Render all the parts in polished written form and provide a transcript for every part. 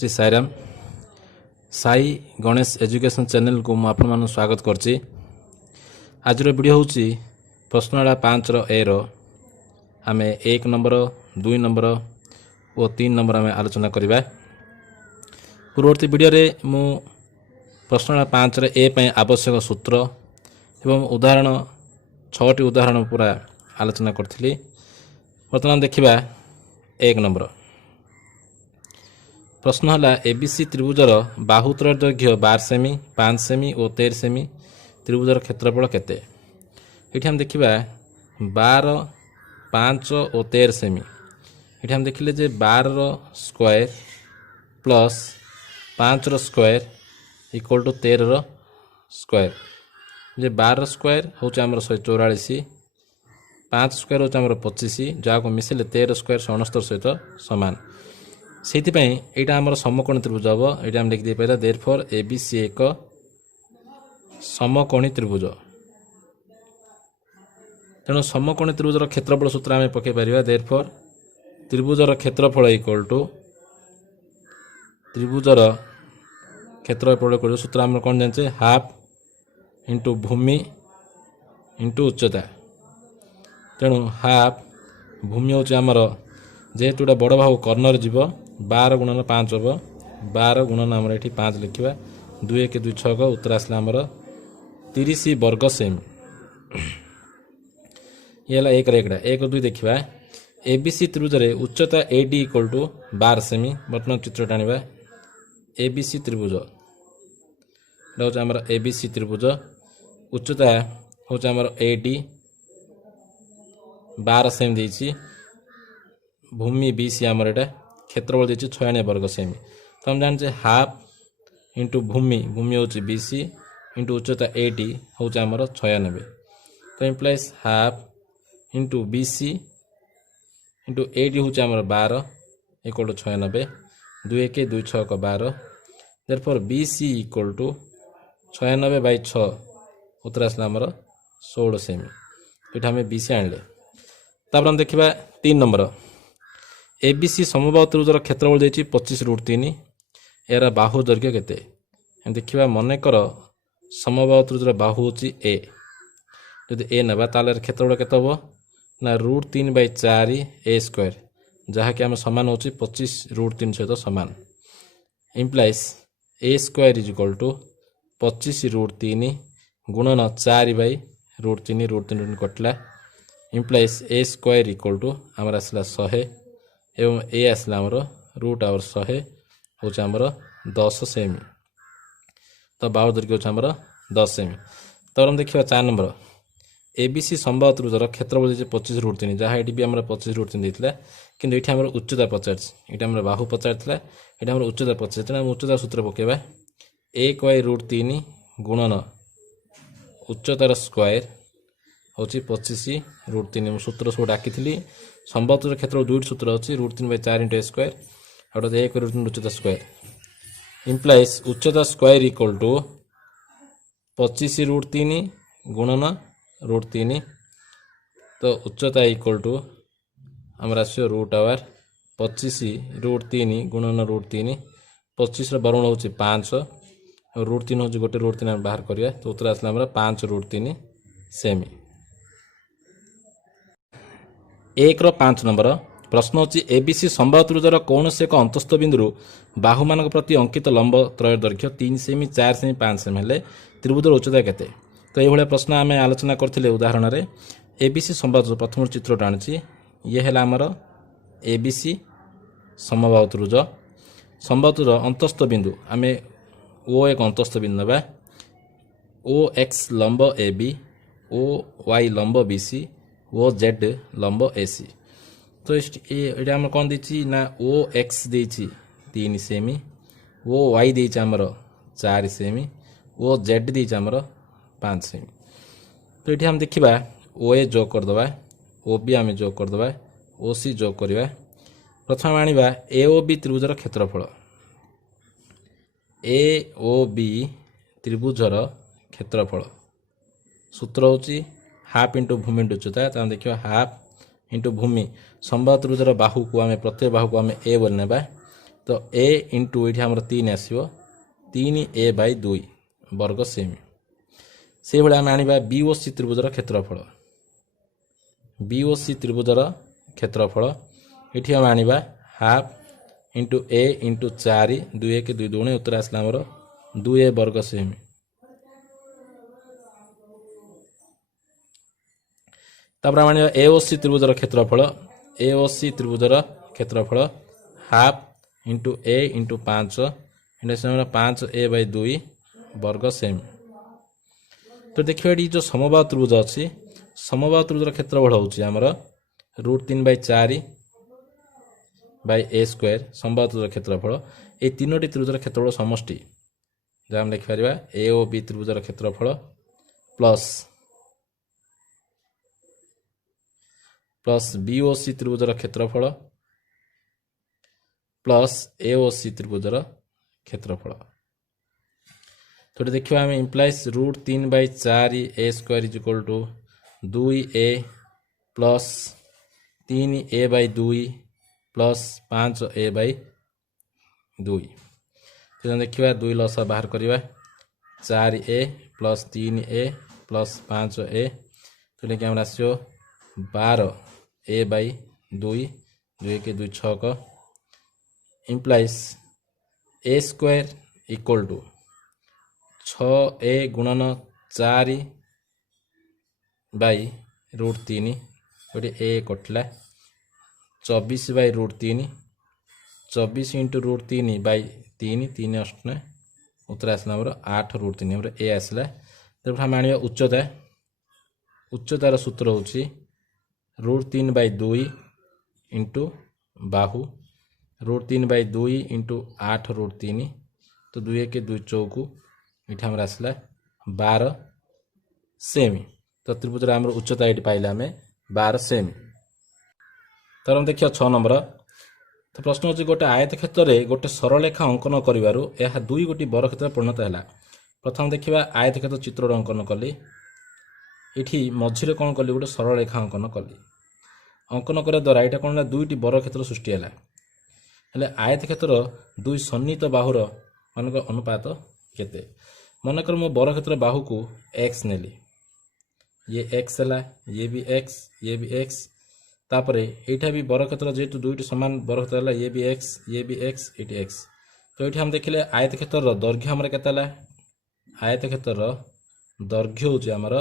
Shri Sairam Sai Ganesh education channel को मुझे स्वागत करछि। आज वीडियो हूँ प्रश्नवाला 5 ए आम 1 नंबर 2 नंबर और 3 नंबर आम आलोचना करवा। पूर्ववर्ती वीडियो रे मु प्रश्नवाला 5 ए पे आवश्यक सूत्र एवं उदाहरण 6टी उदाहरण पूरा आलोचना करी। बर्तमान देखा 1 नंबर प्रश्न है एबीसी त्रिभुजर बाहुतर दैर्घ्य 12 सेमी 5 सेमी और 13 सेमी त्रिभुजर क्षेत्रफल केते। ये हम देखा 12 5 और 13 सेमी। ये हम देखिले जे 12 square plus 5 square equal to 13 square. जे 12 स्क्वायर हूँ आम 144, 5 स्क्वायर हूँ आम 25, जहाँ को मिसिले 13 स्क्वायर 69 सहित सामान। से यहाँ आम समकोणी त्रिभुज हम ये आम लिखिदे पारा देयर फॉर एबीसी एक समकोणी त्रिभुज। तेणु समकोणी त्रिभुजर क्षेत्रफल सूत्र आम पकई पार देयर फॉर त्रिभुजर क्षेत्रफल इक्वल टू त्रिभुजर क्षेत्रफल सूत्र आम कौन जाने हाफ इंटू भूमि इंटू उच्चता। तेणु हाफ भूमि हूँ आमर जेहेतु गोटे बड़ भाव कर्णर जीव 12 गुणन 5 हम 12 गुणन आमर ये 5 लिखा 2 1 2 6 उत्तर आसला आमर 30 वर्ग सेमी। ये 1 2 देखा एबीसी त्रिभुज उच्चता एडी इक्वल टू 12 सेमी। बर्तमान चित्र टाणवा एबीसी त्रिभुज हूँ आमर एबीसी त्रिभुज उच्चता हूँ आमर एडी 12 सेमी देछि। भूमि बीसी आमर एटा क्षेत्रफल देछि 96 वर्ग सेमी। तो हम जानते हाफ इंटू भूमि भूमि हूँ बीसी इंटू उच्चता एटी हूँ आमर 96। तो implies half into BC into AT हूँ आमर 12 equal to 96 2 1 2 6 12 therefore BC equal to 96 by 6 उत्तर आसला आमर 16 सेमी। ये आम बीसी आणले। तापर हम देखा 3 नंबर एबीसी समबाहु त्रिभुजर क्षेत्रफल देछि 25√3 यार बाहु दैर्घ्य केते। देखा मनकर समबाहु त्रिभुजर बाहु हूँ ए जदि ए ना ताल क्षेत्रफल केते हम ना √3 बाई 4 ए स्क्वायर जहाँकि आम सामान हूँ 25√3 सहित सामान। Implies A square is equal to 25√3 गुणन 4 बाई √3 कटला। Implies A square equal to आमर आसला 100 एवं ए आसला आमर √100 हूँ आमर 10 सेमी। तो बाहु दैर्घ्य हूँ आमर 10 सेमी। तो हम देखा 4 नंबर एबीसी समबाहु त्रिभुजर क्षेत्रफल 25√3 जहाँ ये भी आम 25√3 देता कि ये आम उच्चता पचार ये आम बाहु पचार ये आम उच्चता पचार। तेना उच्चता सूत्र पकेबा 1 बाई √3 गुणन उच्चतार स्क्वायर हूँ 25√3। सूत्र सब डाकी समबाहु क्षेत्र 2 सूत्र अच्छी √3 बाई 4 इंटू ए स्क्वायर और 1 √3 उच्चता स्क्वायर। इम्प्लाइज उच्चता स्क्वायर इक्वल टू 25√3 गुणन √3। तो उच्चता इक्वल टू आम आसो √25√3 गुणन √3 25 बरुण हूँ 5 और √3 हूँ गोटे √3 आम बाहर करिया। तो उत्तर आसला आम 5√3 सेमी। 1 रो 5 नंबर प्रश्न होची एबीसी समबाहु त्रिभुजर कौन से एक अंतस्थ बिंदु बाहु मान प्रति अंकित लंब त्रय दैर्घ्य 3 सेमी 4 सेमी 5 सेमी हेले त्रिभुजर उच्चता केते। तो ये प्रश्न आम आलोचना करथिले उदाहरण रे एबीसी समबाहु प्रथम चित्र टाणुची ये है आमर एबीसी समबाहु त्रिभुज। समबाहु त्रिभुजर अंतस्थ बिंदु आम ओ एक अंतस्थ बिंदु नबा ओ एक्स लंब एबी ओ वाई लंब बीसी ओ जेड लंब एसी। तो ये आम कौन देछि ना ओ एक्स देछि 3 सेमी ओ वाई देछि आमर 4 सेमी ओ जेड देछि आमर 5 सेमी। तो ये हम देखा ओ ए जोग करदे ओ बी आम जोग करदे ओ सी जोग करवा। प्रथम आनिबा ए ओ बी त्रिभुजर क्षेत्रफल ए ओ बी त्रिभुजर क्षेत्रफल सूत्र हूँ हाफ इंटू भूमि इंटू उच्चता। तो देखिए हाफ इंटू भूमि समबाहु त्रिभुजर बाहु को आम प्रत्येक बाहु को आम ए बोल नेबा। तो तो ए इंटू ये आम 3 आसो 3a/2 वर्ग सेमी से भाई आम आने BOC त्रिभुजर क्षेत्रफल BOC त्रिभुजर क्षेत्रफल ये आम आने हाफ इंटू ए इंटू 4 2 1 2 2 उत्तर आसला आमर 2a वर्ग सेमी तापर आम AOC त्रिभुजर क्षेत्रफल AOC त्रिभुजर क्षेत्रफल हाफ इंटू ए इंटू 5 इंटू 5a/2 वर्ग सेमी तो देखिए ये जो समबाहु त्रिभुज अच्छी समबाहु त्रिभुजर क्षेत्रफल होची आमर √3/4 a स्क्वायर समबाहु त्रिभुजर क्षेत्रफल ये तीनोटी त्रिभुजर क्षेत्रफल समष्टि जहाँ हम लिखिपर ए ओ बी त्रिभुजर क्षेत्रफल प्लस BOC त्रिभुजर क्षेत्रफल प्लस AOC त्रिभुजर क्षेत्रफल तो देखिए आम implies √3/4 a square is equal to 2a plus 3a/2 plus 5a/2 तो देखिए 2 लस बाहर करवा 4a plus 3a plus 5a तो लेकिन आम आसो 12a/2 2 के 2 6 implies a square equal to 6a गुणन 4/√3 गोटे a कटला 24/√3 24 इंटू √3/3 3 8 उत्तर आसला 8√3 ए आसला तब हम आने उच्चता उच्चतार सूत्र होची √3/2 इंटू बाहु √3/2 इंटू 8√3 तो 2 के 2 चौकू ये आसला 12 सेमी तो त्रिभुजर आम उच्चता ये पाइले आम 12 सेमी तर हम देखिए 6 नंबर तो प्रश्न होची गोटे आयत क्षेत्र में गोटे सरलरेखा अंकन करूँ यह 2 गोटी बर क्षेत्र परिणत है प्रथम देखा आयत क्षेत्र चित्र अंकन कली ये मझे कौन कली गोटे सरलरेखा अंकन कली अंकन करने द्वारा यहाँ कौन 2टी बर क्षेत्र सृष्टि है आयत क्षेत्र 2 सन्निहित बाहुर मान अनुपात केते मनकर मो बर क्षेत्र बाहु को x नेली ये x है ये भी x तापर यहाँ भी बर क्षेत्र जेहेतु 2टी सामान बर क्षेत्र है ये भी x ये x तो ये हम देखिले आयत क्षेत्र दैर्घ्य आम के आयत क्षेत्र दैर्घ्य हूँ आमर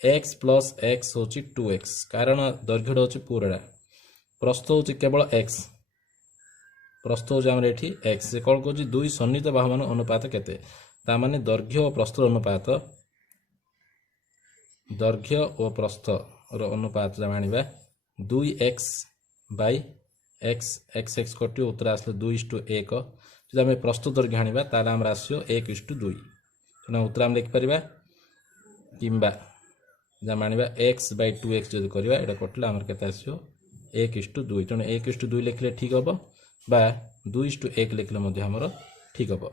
x प्लस x हूँ 2x कारण दैर्घ्य हूँ पूरा प्रस्थ हूँ केवल x प्रस्थ हूँ आम ये x से कौन कौन 2 सन्निहित बाहु मान अनुपात केते तामाने दैर्घ्य और प्रस्थ अनुपात दैर्घ्य और प्रस्थ अनुपात जब आने 2x/x x कटो उत्तर आसले 2:1 जब आम प्रस्थ दैर्घ्य आने तार आम आसो 1:2 तेना उत्तर आम लिखिपर कि जब आने x/2x जो करवा यहाँ कटिले आम के 1:2 तेणु 1:2 लिखले ठीक हम बा 2:1 लिखले आमर ठीक हम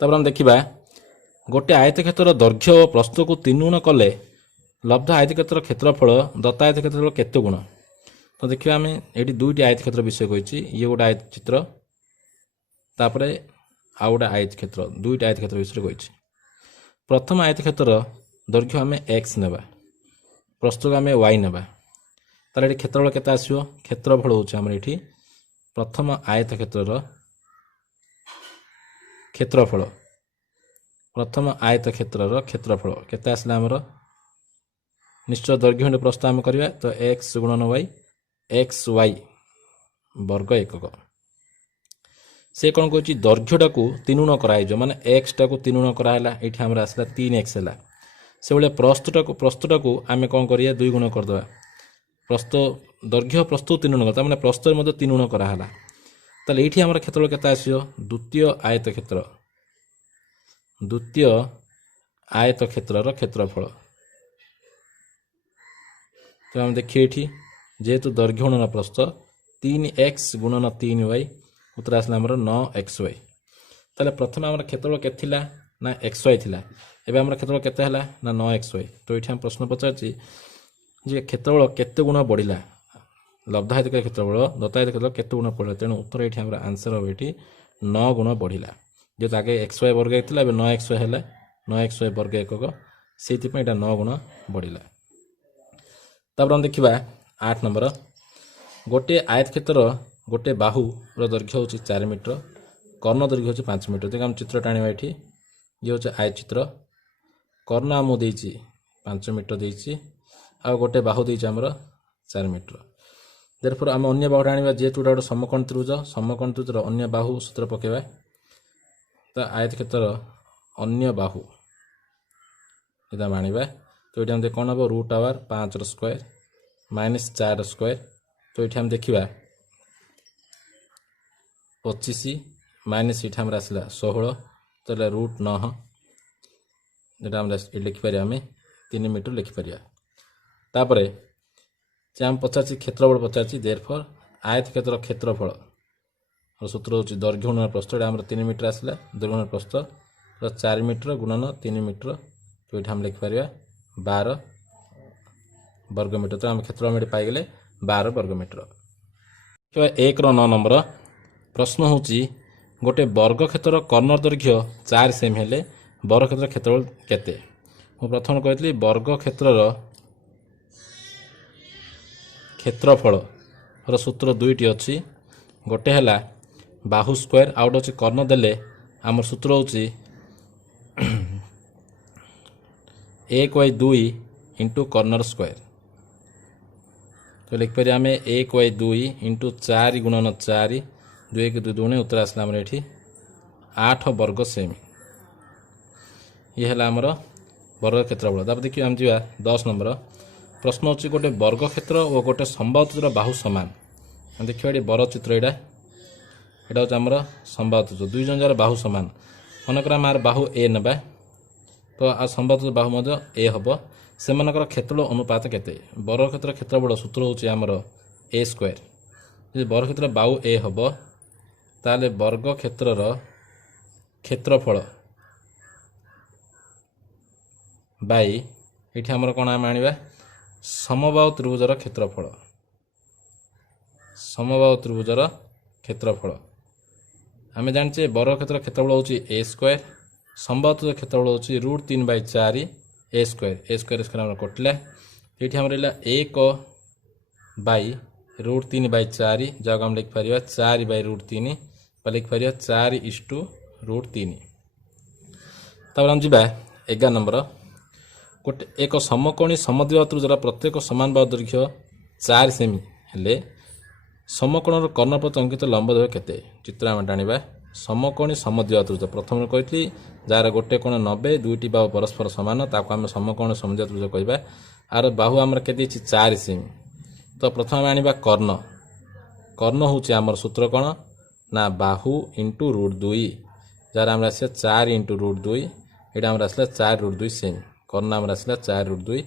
तब हम देखा गोटे आयत क्षेत्र दैर्घ्य और प्रस्थ को 3 गुण कले लब्ध आयत क्षेत्र क्षेत्रफल दत्त आयत क्षेत्रफल केते गुण तो देखिए आम ये 2टी आयत क्षेत्र विषय कही ये गोटे आयत चित्र तापर आउ गोटे आयत क्षेत्र 2टी आयत क्षेत्र विषय कही प्रथम आयत क्षेत्र दैर्घ्य आम x नेबा प्रस्थ को आम y नेबा तार ये क्षेत्रफल केते आसो क्षेत्रफल होचे आम ये प्रथम आयत क्षेत्र क्षेत्रफल प्रथम आयत क्षेत्र क्षेत्रफल केते आसला आमर निश्चय दैर्घ्य प्रस्थ आम करवा तो x गुणन y xy वर्ग एकक से कौन कह दैर्घ्यटा को 3 गुण कराई माने x टाक 3 गुण कराला ये आम आसला 3x है से भाई प्रस्थटा को आम कौन करिया 2 गुण करदे प्रस्थ दैर्घ्य प्रस्थ 3 गुण करता मैंने प्रस्थ 3 गुण कराला ताले ये आम क्षेत्रफल केते आसो द्वितीय आयत क्षेत्र द्वितीय आयत क्षेत्र क्षेत्रफल तो हम देखिए ये जेहेतु दैर्घ्य गुणन प्रस्थ 3x गुणन 3y उत्तर आसला 9xy ताले प्रथम आम क्षेत्रफल केते ना xy थिला एबे आम क्षेत्रफल केते हला ना 9xy तो ये प्रश्न पचार क्षेत्रफल केते गुण बढ़िला लब्धायतक क्षेत्रफल दत्तायत क्षेत्रफल केते गुण पड़े तेणु उत्तर ये आम आंसर हम ये 9 गुण बढ़ला जेहेतु आगे एक्स वाई वर्ग एक 9 एक्स वाई है 9 एक्स वाई वर्ग एकक से 9 गुण बढ़ला। तापर हम देखा 8 नंबर गोटे आयत क्षेत्र गोटे बाहु दैर्घ्य हूँ 4 मीटर कर्ण दैर्घ्य हूँ 5 मीटर देख आम चित्र टाणवा ये ये हूँ आयत चित्र कर्ण आमको देती 5 मीटर देती आ गोटे बाहु देती आमर 4 मीटर देरफोर आम अन्य बाहु आने जेहेतु गोटे समकोण त्रिभुज अन्य बाहु सूत्र पकेबा तो आयत क्षेत्र अन्य बाहु ये आने तो ये हम कौन हम root over 5 square minus 4 square तो ये हम देखा 25 माइनस ये आसला 16 तो रूट 9 जोटा लिखिपर आम 3 मीटर लिखिपर तापर आम पचार क्षेत्रफल पचार देयरफॉर आयत क्षेत्र क्षेत्रफल सूत्र हूँ दैर्घ्य गुणन प्रस्थ ये 3 मीटर आसला दैर्घ्य प्रस्थ 4 मीटर गुणन 3 मीटर तो ये हम लिखिपर 12 वर्ग मीटर तो आम क्षेत्र पाईगले 12 वर्ग मीटर। 1/9 नंबर प्रश्न हूँ गोटे वर्ग क्षेत्र कर्ण दैर्घ्य 4 सेमी हेले वर्ग क्षेत्र क्षेत्रफल केते मु प्रथम कहती वर्ग क्षेत्रर क्षेत्रफल सूत्र दुईटी अच्छी गोटे है बाहु स्क्वायर आउ गोटे कर्ण देले आमर सूत्र हूँ 1/2 इंटू कर्णर स्क्वायर तो लिखिपर आम 1/2 इंटू 4 गुणन 4 2 के 2 दुणे उत्तर आसला आमर ये 8 वर्ग सेमी ये है आमर वर्ग क्षेत्रफल। तापर देखिए आम जा 10 नंबर प्रश्न अच्छी गोटे वर्ग क्षेत्र और गोटे संबाहुतिर बाहु सामान देखिए ये बर चित्र यहाँ हूँ आमर संबाहुतिर दुई जन जार बाहु सामान मनकर आम बाहु ए ना तो आ संबाहुतिर बाहु मध्य ए हम से क्षेत्रफल अनुपात केते वर्ग क्षेत्र क्षेत्रफल सूत्र हूँ आमर ए स्क्वायर जो वर्ग क्षेत्र बाहु ए हम ताले वर्ग क्षेत्रर क्षेत्रफल बाई ये आमर कौन आम आने समबाहु त्रिभुजर क्षेत्रफल समबाहु त्रिभुजर क्षेत्रफल आम जाने वर्ग क्षेत्र क्षेत्रफल हूँ ए स्क्वायर समबाहु क्षेत्रफल हूँ √3/4 ए स्क्वायर आम कटिला ये आम रहा 1/√3/4 जहाँ आम लिखिपर 4/√3 लिखिपर 4:√3। तब हम जा 11 नंबर गोटे एक समकोणी समद्विबाहु त्रिभुजर प्रत्येक समान बाहु दैर्घ्य 4 सेमी हेले समकोणर कर्ण प्रति अंकित लंब दैर्घ्य केते चित्र आम टाणवा समकोणी समद्विबाहु त्रिभुज प्रथम कहती जार गोटे कोण 90 दुईटी बाहु परस्पर सामान ताको आम समकोण समद्विबाहु त्रिभुज कहवा आर बाहु आमर केते 4 सेमी तो प्रथम आम आने कर्ण कर्ण हूँ आमर सूत्र कौन ना बाहु इंटू √2 जार आम आस 4 इंटू √2 यहाँ आम आसला 4√2 सेमी कर्ण आम आसला 4√2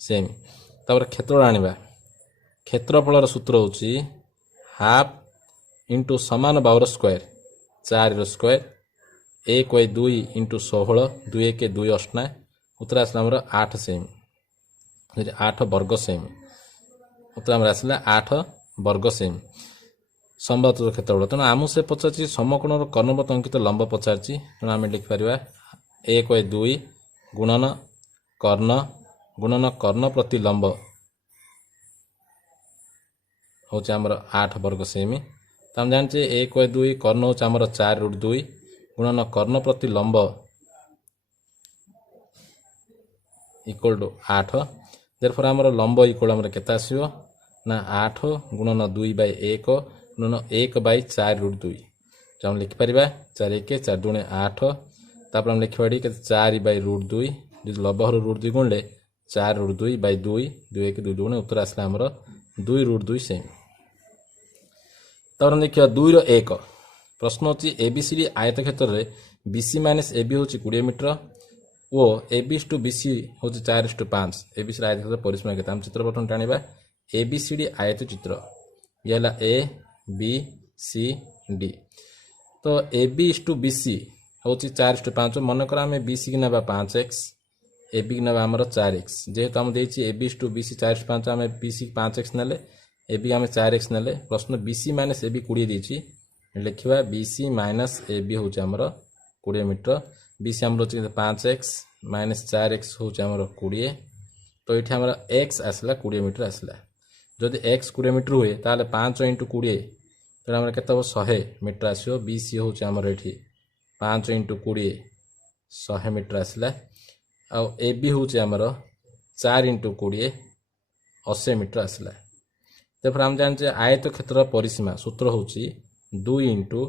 सेमी तापर क्षेत्रफल आने क्षेत्रफल सूत्र हूँ हाफ इंटू सामान बाहुर स्क्वायर 4 स्क्वायर 1/2 इंटू 16 2 के 2 अष्टा उत्तर आसला आमर 8 सेमी 8 वर्ग सेमी उत्तर आमर आसला 8 वर्ग सेमी संबाहुतिर क्षेत्रफल तेणु आम से पचार समकोणर कर्णपथ अंकित लंब पचार तेणु आम लिखिपर 1/2 गुणन कर्ण प्रति लंब हूँ आमर 8 वर्ग सेमी तो हम जाने 1/2 कर्ण हूँ आमर 4√2 गुणन कर्ण प्रति लंब इक्वल टू 8 देयरफॉर आमर लंब इक्वल आमर केते आसीबो ना 8 गुणन 2/1 गुणन 1/4√2 जो हम लिखिपर 4 1 4 2 8 तापर हम लिखिपर 4/√2 जो लबहर √2 गुणले 4√2/2 2 के 2 दुणे उत्तर आसला आमर 2√2 सेमी। तब हम देखिए 2/1 प्रश्न अच्छी एबीसीडी आयत क्षेत्र में बीसी माइनस एबी हूँ 20 मीटर और एबी टू बीसी हूँ 4:5 एबीसी आयत क्षेत्र परिसीमा केते हम चित्र प्रथम टाणवा एबीसीडी आयत चित्र ये है ए बी सी डी तो एबी टू बीसी हूँ 4:5 मनकर आम बीसी की ना 5x एबी की ना आमर 4x जेहेतु आम देती एबी टू बीसी 4:5 आम बीसी 5x नेले ए बी आम 4x नेले प्रश्न B C minus A B 20 देछि लिखिबा B C minus A B होचे हमर 20 मीटर बी सी हमर होचे 5x माइनस 4x होचे हमर 20 तो इथे हमर x आसला 20 मीटर आसला जदि x 20 मीटर हुए ताले 5 * 20 तो हमर केते हो 100 मीटर आसियो बी सी होचे हमर एठी 5 * 20 100 मीटर आसला आ ए बी होचे हमर 4 * 20 80 मीटर आसला तो हम जानचे आयत क्षेत्र परिसीमा सूत्र होची 2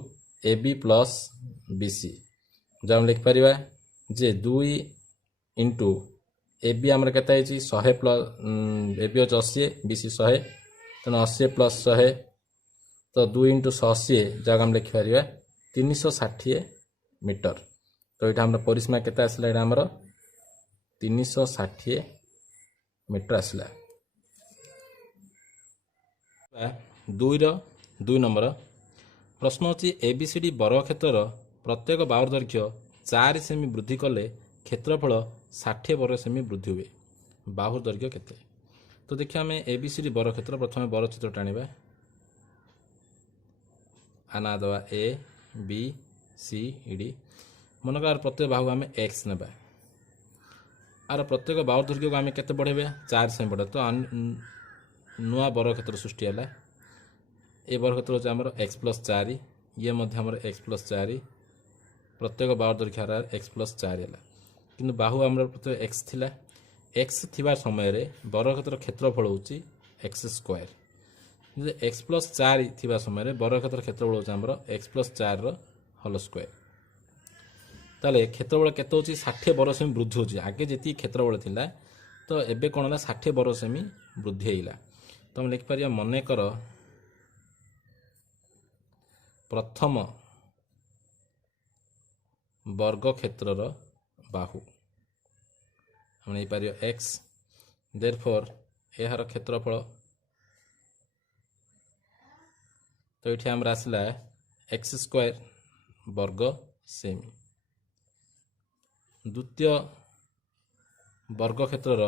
* A B plus B C जो हम लिख परिबा जे 2 * ए बी हमर केते आइची 100 plus A B 80 B C 100 तो 80 प्लस 100 तो 2 * 180 जगह हम लिख परिबा 360 मीटर तो इटा हमर परिसीमा केते आसला एटा हमर 360 मीटर आसला 2 नंबर प्रश्न होची एबीसीडी वर्ग क्षेत्र प्रत्येक बाहुर दैर्घ्य 4 सेमी वृद्धि कले क्षेत्रफल 60 वर्ग सेमी वृद्धि हुए बाहुर दैर्घ्य केते तो देखिए आम एबीसीडी वर्ग क्षेत्र प्रथम बर चित्र टाणिबा आना दवा ए बी सी डी मनकार प्रत्येक बाहु आम एक्स नेबा आर प्रत्येक बाहुर दैर्घ्य को आम केते बढ़ेबा 4 सेमी बढ़े तो नुआ वर्ग क्षेत्र सृष्टि है ए वर्ग क्षेत्र होचे हमर x + 4 ये मध्य हमर x + 4 प्रत्येक बाहुर दैर्घ्य x + 4 है किंतु बाहु हमर प्रत्येक x थिला x थिबा समय रे वर्ग क्षेत्र क्षेत्रफल होची x² जे x + 4 थिबा समय रे वर्ग क्षेत्र क्षेत्रफल होचे हमर x + 4 रो होल स्क्वायर ताले क्षेत्रफल केते होची 60 वर्ग सेमी वृद्धि होची आगे जेती क्षेत्रफल थिला तो एबे कोन ना 60 वर्ग सेमी वृद्धि हेइला तो हम लिख परिया मने कर प्रथम वर्ग क्षेत्रर बाहु हम नहीं पारियो x देयरफॉर एहार क्षेत्रफल तो इठी हम आसला x² वर्ग सेमी द्वितीय वर्ग क्षेत्रर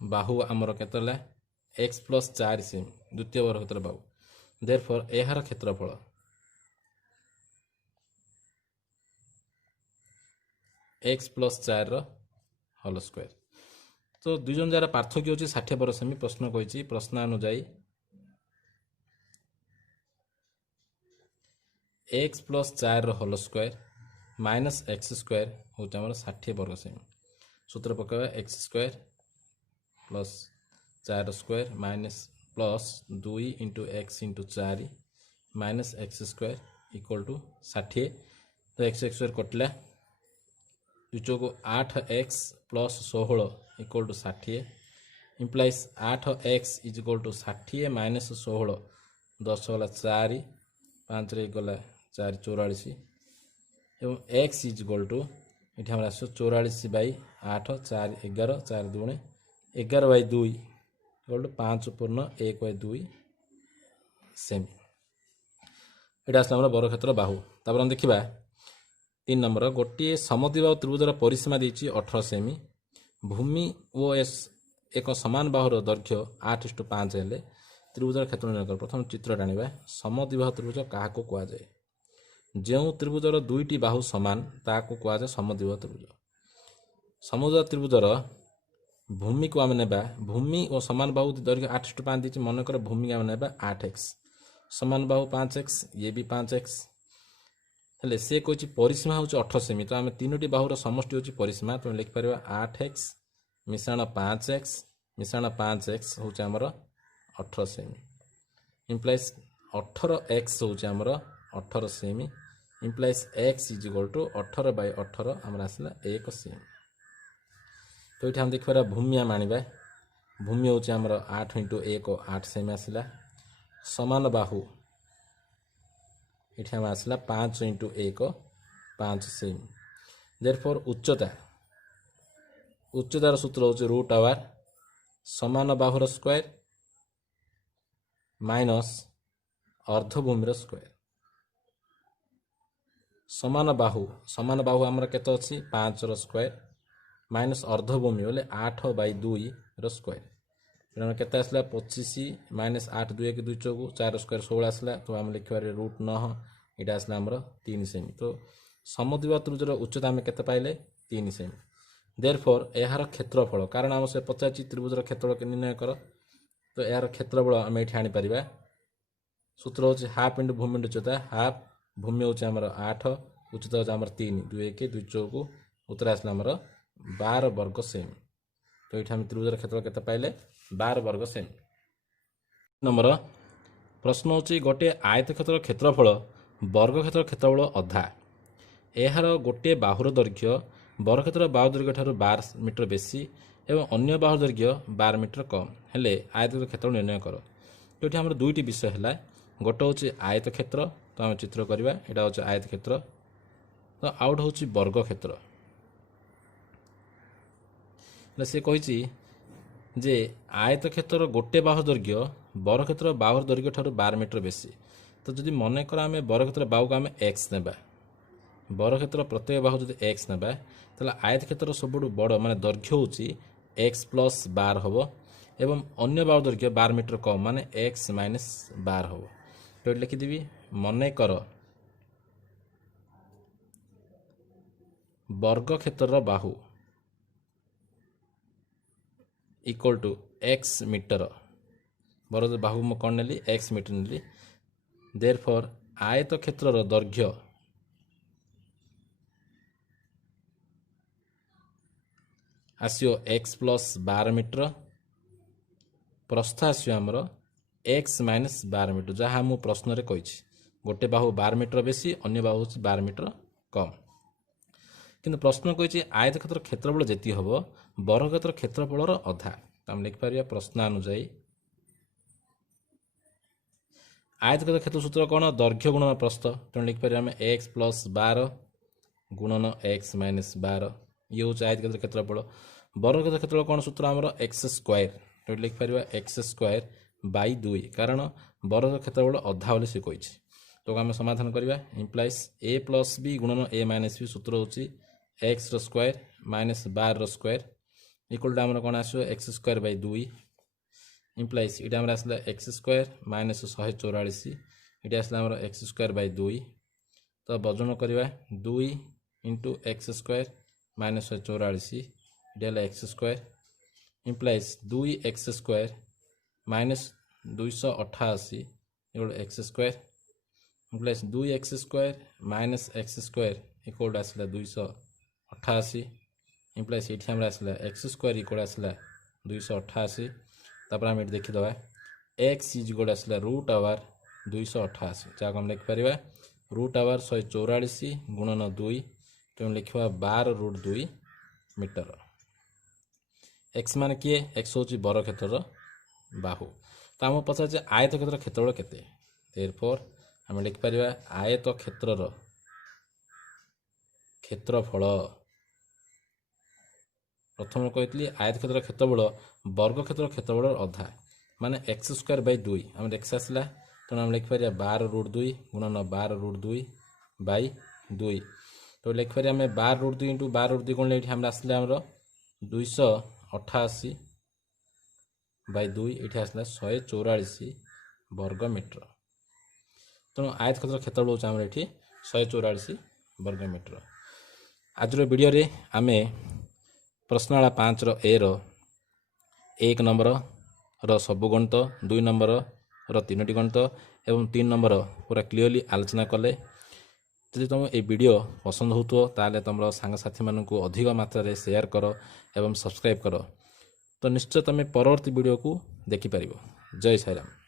बाहु आमर केतला x + 4 सेमी द्वितीय वर्ग क्षेत्र बाहु देयरफॉर एहार क्षेत्रफल x + 4 रो होल स्क्वायर तो दुई जन जार पार्थक्य होची 60 वर्ग सेमी प्रश्न कहिची प्रश्न अनुसार x + 4 रो होल स्क्वायर माइनस x² होची हमर 60 वर्ग सेमी सूत्र पकावा x² plus 4² minus plus 2 * x * 4 minus x² = 60 तो x² कटला दुचो को 8x + 16 = 60 इम्प्लाइज 8x = 60 माइनस 16 10 गला 4 5 रे गला 4 44 एवं x = इठी हमरा 44/8 4 11 4 2 11/2 = 5/1/2 सेमी एटा आसला हमर वर्ग क्षेत्र बाहु तापर हम देखिबा 3 नंबर गोटे समद्विबाहु त्रिभुजर परिसीमा देछि 18 सेमी भूमि ओ एस एक समान बाहुर दैर्घ्य 8:5 हेले त्रिभुजर क्षेत्र निर्णय कर प्रथम चित्र टाणिबा समद्विबाहु त्रिभुज काहाको कुआ जाय जो त्रिभुजर दुईटी बाहु समान ताको कुआ जाय समद्विबाहु त्रिभुज समद्विबाहु त्रिभुजर भूमि को आम नेबा भूमि और समान बाहु दैर्घ्य 8:5 देछि मन कर भूमि आम नेबा 8x समान बाहु 5x ये भी 5x हेले से कोची परिसीमा होची 18 सेमी तो आम तीनोटी बाहुर समष्टि होची परिसीमा तो लिख परिबा 8x मिश्रण 5x मिश्रण 5x होची हमर 18 सेमी इम्प्लाइज 18x होची हमर 18 सेमी इम्प्लाइज x = 18/18 हमर आसला 1 सेमी तो ये हम देख पारा भूमि आम आनिबा भूमि होची हमर 8 * 1 8 सेमी आसला समान बाहु ये हम आसला 5 * 1 5 सेमी देयरफॉर उच्चतार सूत्र होची √r समान बाहुर स्क्वायर माइनस अर्धभूमिर स्क्वायर समान बाहु हमर केते अछि 5 रो स्क्वायर माइनस अर्धभूमि बोले 8/2 स्क्वायर तेनाली केते आसला 25 माइनस 8 2 1 2 चौकु 4 स्क्वायर 16 आसला तो आम लिखिबार √9 यहाँ आसला आमर 3 सेमी तो समद्विबाहु त्रिभुजर उच्चता आम केते पाइले 3 सेमी देयरफॉर यार क्षेत्रफल कारण आम से पचार त्रिभुजर क्षेत्रफल निर्णय कर तो यार क्षेत्रफल आम ये आनी पारिबा सूत्र हूँ हाफ इंटू भूमि इंटू उच्चता हाफ भूमि हूँ आमर 8 उच्चता हूँ आमर 3 2 1 2 चौकु उत्तर आसला आमर 12 वर्ग सेमी तो ये आम त्रिभुजर क्षेत्रफल केते पाइले 12 वर्ग सेमी नंबर प्रश्न हूँ गोटे आयतक्षेत्र क्षेत्रफल वर्ग क्षेत्र क्षेत्रफल अधा यार गोटे बाहुर दैर्घ्य वर्गक्षेत्र बाहु दैर्घ्य ठार 12 मीटर बेसी एवं अन्य बाहु दैर्घ्य 12 मीटर कम हेले आयतक्षेत्र क्षेत्र निर्णय कर तो ये आम दुईटी विषय है गोटे हूँ आयतक्षेत्र तो आम चित्र करवा यहाँ हूँ आयतक्षेत्र तो आउट हूँ वर्ग क्षेत्र से कही जे आयतक्षेत्र गोटे बाहु दैर्घ्य वर्गक्षेत्र बाहु दैर्घ्य ठार 12 मीटर बेसी तो जदि मन कर आम वर्गक्षेत्र बाहु को आम एक्स नेबा वर्गक्षेत्र प्रत्येक बाहु जब एक्स नेबा ताला आयतक्षेत्र सब बड़ माने दैर्घ्य हूँ एक्स प्लस 12 हम एवं अन्य बाहु दैर्घ्य 12 मीटर कम माने एक्स माइनस 12 हम तो लिखिदेवी मन कर वर्गक्षेत्र बाहु इक्वल टू एक्स मीटर वर्ग बाहु मैं कौन नेली एक्स मीटर नेली देयरफॉर आयतक्षेत्र दैर्घ्य आसियो एक्स प्लस 12 मीटर प्रस्थ आसियो आमर एक्स माइनस 12 मीटर जहाँ मु प्रश्न रे कही गोटे बाहु 12 मीटर बेसी अन्य बाहु 12 मीटर कम किंतु प्रश्न कही आयतक्षेत्र क्षेत्रफल जेति हम वर्गक्षेत्र क्षेत्रफल अधा आम लिखिपर प्रश्न अनुजाई आयतक्षेत्र क्षेत्र सूत्र कौन दैर्घ्य गुणन प्रस्थ तेणु लिखिपर आम एक्स प्लस 12 गुणन एक्स माइनस 12 ये हूँ आयतक्षेत्र क्षेत्रफल वर्गक्षेत्र क्षेत्रफल कौन सूत्र आमर एक्स स्क्वायर तो लिखिपर एक्स स्क्वायर बाई 2 कारण वर्ग क्षेत्रफल अधा बोली से कही तो आम समाधान करवा इम्प्लाइज ए प्लस बी गुणन ए माइनस बी सूत्र हूँ X square minus 12 square equal to आमर कौन आसो एक्स स्क्वायर बाई 2 इम्प्लाइज ये आम आसला एक्स स्क्वायर माइनस 144 ये आसला आमर एक्स स्क्वायर बाई 2 तो वजन करवा 2 इंटू एक्स स्क्वायर माइनस 144 ये x square implies 2 x square minus 288 ये x square implies 2 x square minus x square equal आसला 288 इम्प्लाइज ये आम आसला एक्स स्क्वायर इक्वल आसला 288 तापर आम ये देखीदे एक्स इज इक्वल आसला √288 जहाँ आम लिखिपर √144 गुणन 2 तेणु लिखा 12√2 मीटर एक्स मान किए एक्स हूँ वर्गक्षेत्र बाहु तो आम पचार आयतक्षेत्र क्षेत्रफल केते देयरफॉर आम लिखिपर आयतक्षेत्र क्षेत्रफल प्रथम कही आयतक्षेत्र क्षेत्रफल वर्गक्षेत्र क्षेत्रफल अधा माने एक्स स्क्वायर बाई 2 आम एक्स आसला तेणु आम लिखिपर 12√2 गुणन 12√2 बाई 2 तो लिखिपर आम 12√2 इंटू 12√2 कौन ये आसला आमर 288 बाई 2 ये आसला 144 वर्ग मीटर तेणु आयतक्षेत्र क्षेत्रफल हूँ आम ये 144 वर्ग मीटर आज वीडियो रे आमे प्रश्नावली 5 ए रो 1 नंबर रो सबु गणित 2 नंबर रो 3टी गणित एवं 3 नंबर पूरा क्लीयरली आलोचना कले जदि तुम ये वीडियो पसंद हो ताले तुम सांगसाथी मानक अधिक मात्रा शेयर कर एवं सब्सक्राइब कर तो निश्चय तुम परवर्ती वीडियो को देखिपर। जय साईराम।